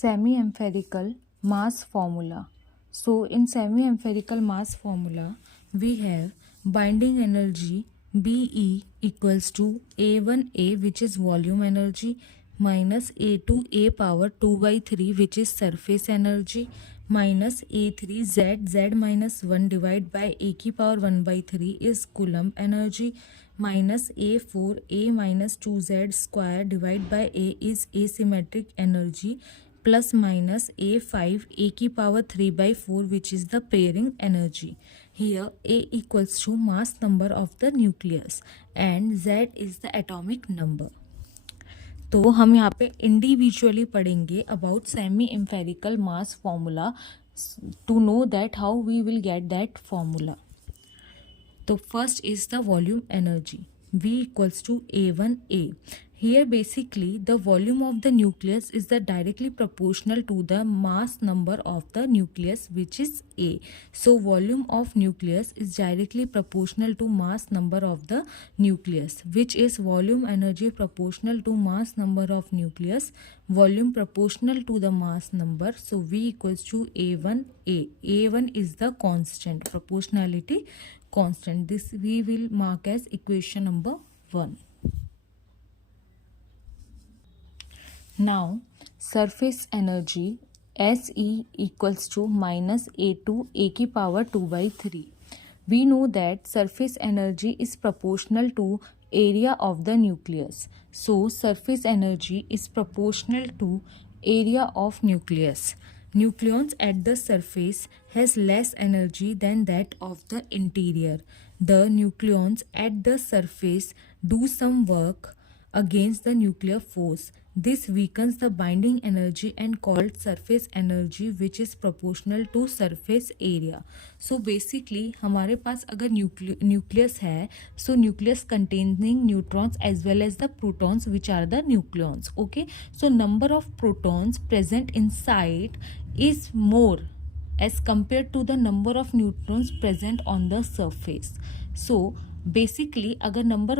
Semi-empirical mass formula. So in semi-empirical mass formula, we have binding energy Be equals to A1A, which is volume energy, minus A2A power 2 by 3, which is surface energy, minus A3 Z minus 1 divided by A की power 1 by 3 is Coulomb energy, minus A4 A minus 2Z square divided by A is asymmetric energy, plus minus A5 A की power 3 by 4, which is the pairing energy. Here A equals to mass number of the nucleus and Z is the atomic number. तो हम यहाँ पे individually पढ़ेंगे about semi empirical mass formula to know that how we will get that formula. तो first is the volume energy V equals to A1A. Here basically the volume of the nucleus is the directly proportional to the mass number of the nucleus, which is A. So volume of nucleus is directly proportional to mass number of the nucleus, which is volume energy proportional to mass number of nucleus, volume proportional to the mass number. So V equals to A1A. A1 is the constant, proportionality constant. This we will mark as equation number 1. Now surface energy SE equals to minus A2 A की power 2 by 3. We know that surface energy is proportional to area of the nucleus. So surface energy is proportional to area of nucleus. Nucleons at the surface has less energy than that of the interior. The nucleons at the surface do some work against the nuclear force. This weakens the binding energy and called surface energy, which is proportional to surface area. So basically हमारे पास अगर nucleus है, so nucleus containing neutrons as well as the protons, which are the nucleons. Okay, so number of protons present inside is more as compared to the number of neutrons present on the surface. So basically अगर number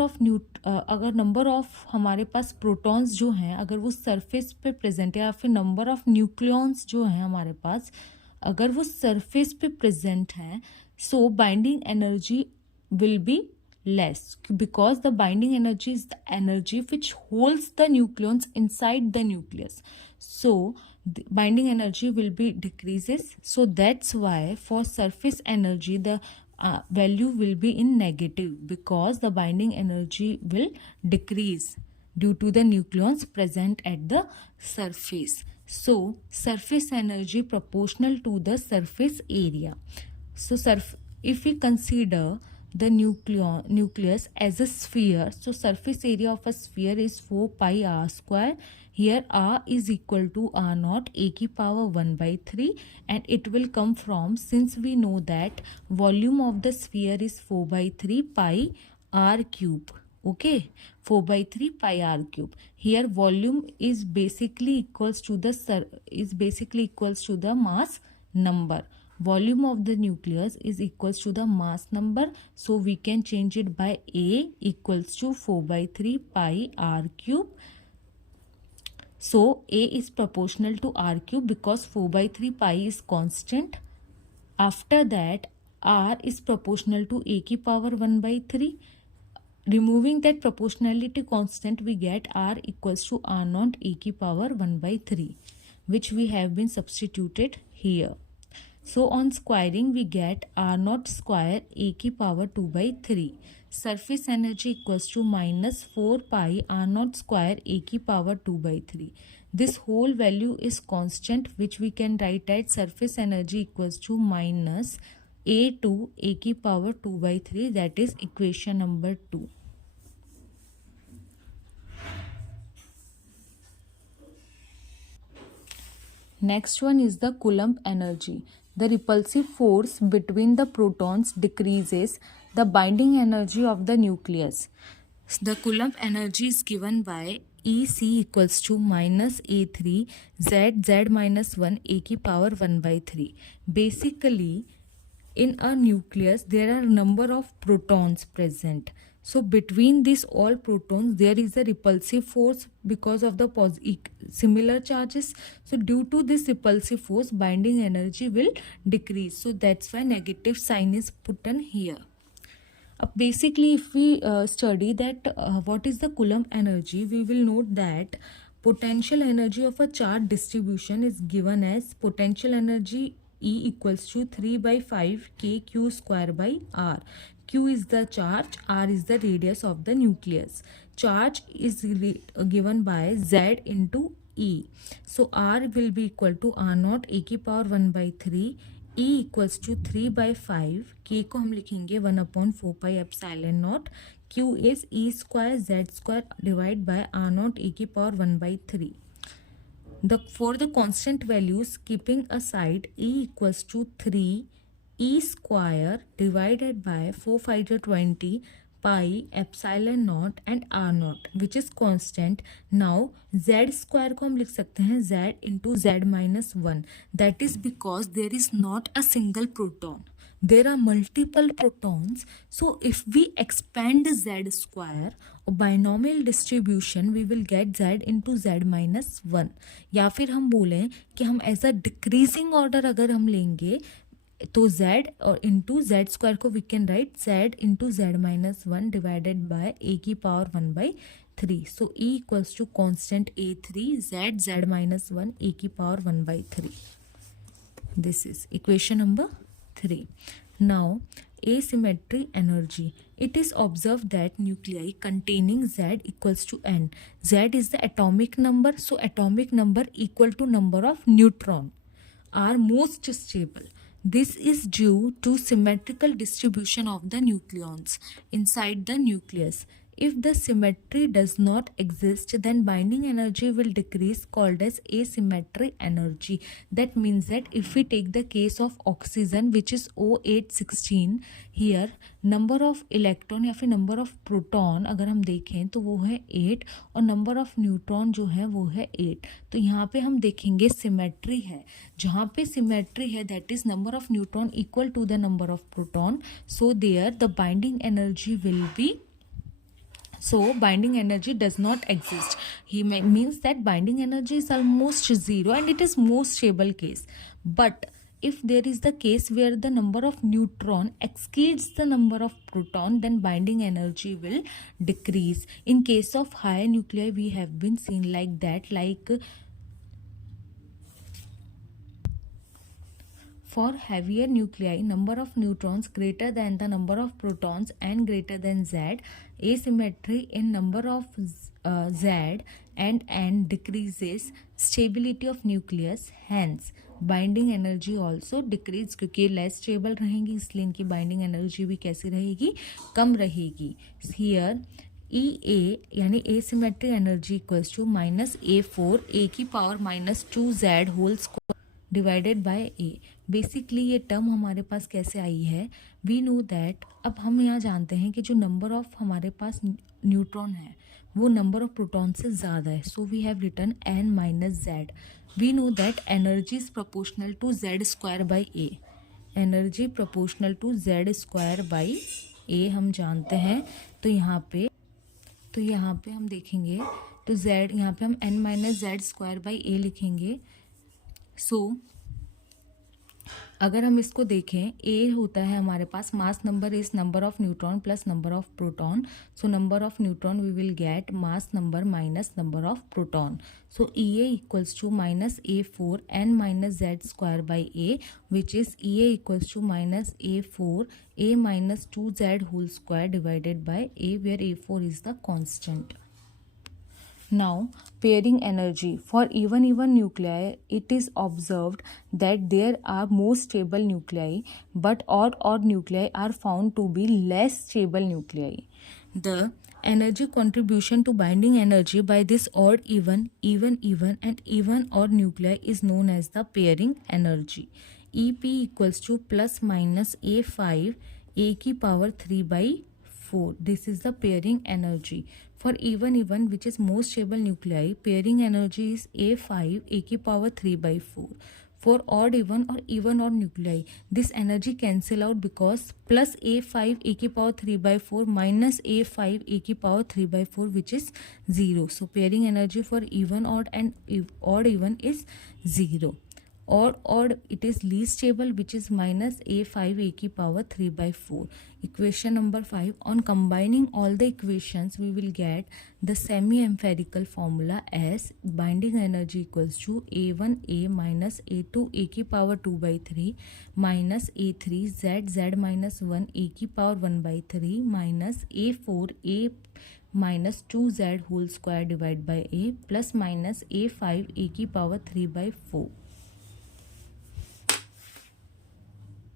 of हमारे पास protons जो हैं अगर वो surface पे present है या फिर नंबर ऑफ न्यूक्लियॉन्स जो हैं हमारे पास अगर वो सरफेस पे प्रेजेंट हैं, so binding energy will be less because the binding energy is the energy which holds the nucleons inside the nucleus. So the binding energy will be decreases. So that's why for surface energy the value will be in negative because the binding energy will decrease due to the nucleons present at the surface. So surface energy proportional to the surface area. So if we consider the nucleus as a sphere, so surface area of a sphere is 4 pi r square. Here r is equal to r naught A की power 1 by 3 and it will come from, since we know that volume of the sphere is 4 by 3 pi r cube. Okay, 4 by 3 pi r cube. Here volume is basically equals to the mass number. Volume of the nucleus is equals to the mass number, so we can change it by A equals to 4 by 3 pi r cube. So A is proportional to r cube because 4 by 3 pi is constant. After that r is proportional to A की power 1 by 3. Removing that proportionality constant, we get r equals to r naught A की power 1 by 3, which we have been substituted here. So on squaring we get r naught square A की power 2 by 3. Surface energy equals to minus 4 pi r naught square A की power 2 by 3. This whole value is constant, which we can write as surface energy equals to minus A2 A की power 2 by 3. That is equation number 2. Next one is the Coulomb energy. The repulsive force between the protons decreases the binding energy of the nucleus. The Coulomb energy is given by EC equals to minus A3 Z minus 1 A की power 1 by 3. Basically in a nucleus there are number of protons present. So between these all protons there is a repulsive force because of the similar charges. So due to this repulsive force binding energy will decrease. So that's why negative sign is put in here. Basically, if we study that what is the Coulomb energy, we will note that potential energy of a charge distribution is given as potential energy E equals to 3 by 5 k q square by r. Q is the charge, r is the radius of the nucleus. Charge is given by Z into E. So r will be equal to r naught a की power 1 by 3. E equals to 3 by 5. K को हम लिखेंगे 1/4 pi epsilon naught. Q is E square Z square divided by R naught e की power 1 by 3. For the constant values, keeping aside E equals to 3 E square divided by 4 5 20 pi epsilon naught and r naught which is constant. Now z square को हम लिख सकते हैं z into z minus 1. That is because there is not a single proton. There are multiple protons. So if we expand z square or binomial distribution we will get z into z minus 1. या फिर हम बोलें कि हम ऐसा decreasing order अगर हम लेंगे तो z और इंटू जेड स्क्वायर को we can write z into Z minus 1 divided by a की power 1 by 3. So E equals to constant a3 z minus 1 a की power 1 by 3. This is equation number 3. Now asymmetry energy. It is observed that nuclei containing Z equals to n. Z is the atomic number, so atomic number equal to number of neutron are most stable. This is due to symmetrical distribution of the nucleons inside the nucleus. If the symmetry does not exist, then binding energy will decrease, called as asymmetry energy. That means that if we take the case of oxygen, which is O816, here number of electron या फिर number of proton अगर हम देखें तो वो है 8 और number of neutron जो है वो है 8. तो यहाँ पे हम देखेंगे symmetry है. जहाँ पे symmetry है that is number of neutron equal to the number of proton. So there the binding energy will be. So binding energy does not exist. He means that binding energy is almost zero and it is most stable case. But if there is the case where the number of neutron exceeds the number of proton, then binding energy will decrease. In case of higher nuclei we have been seen like that, like for heavier nuclei, number of neutrons greater than the number of protons and greater than Z, asymmetry in number of Z and N decreases stability of nucleus. Hence, binding energy also decrease क्योंकि less stable रहेंगी इसलिए इनकी binding energy भी कैसी रहेगी, कम रहेगी. Here EA यानी asymmetry energy equals to minus A4 A की power minus 2Z whole square divided by A. Basically ये टर्म हमारे पास कैसे आई है, वी नो दैट. अब हम यहाँ जानते हैं कि जो नंबर ऑफ हमारे पास न्यूट्रॉन है वो नंबर ऑफ प्रोटॉन से ज़्यादा है. So we have written n minus Z. We know that energy is proportional to Z square by A. Energy proportional to Z square by A हम जानते हैं. तो यहाँ पे हम देखेंगे तो z यहाँ पे हम n minus Z square by A लिखेंगे. सो अगर हम इसको देखें, ए होता है हमारे पास mass number is number of neutron plus number of proton. So number of neutron we will get mass number minus number of proton. So E A equals to minus A4 n minus Z square by A which is E A equals to minus A4 a minus 2Z whole square divided by A where A4 is the constant. Now, pairing energy. For even nuclei, it is observed that there are more stable nuclei, but odd nuclei are found to be less stable nuclei. The energy contribution to binding energy by this odd, even, and even odd nuclei is known as the pairing energy. EP equals to plus minus A5 A की power 3 by 4. This is the pairing energy. For even which is most stable nuclei, pairing energy is A5 A की power 3 by 4. For odd even or even odd nuclei, this energy cancel out because plus A5 a की power 3 by 4 minus A5 a की power 3 by 4 which is 0. So pairing energy for even odd and odd even is 0. Odd it is least stable which is minus A5 a की power 3 by 4. Equation number 5. On combining all the equations we will get the semi-empirical formula as binding energy equals to A1A minus A2 a की power 2 by 3 minus A3 Z minus 1 a की power 1 by 3 minus A4 A minus 2Z whole square divided by A plus minus A5 a की power 3 by 4.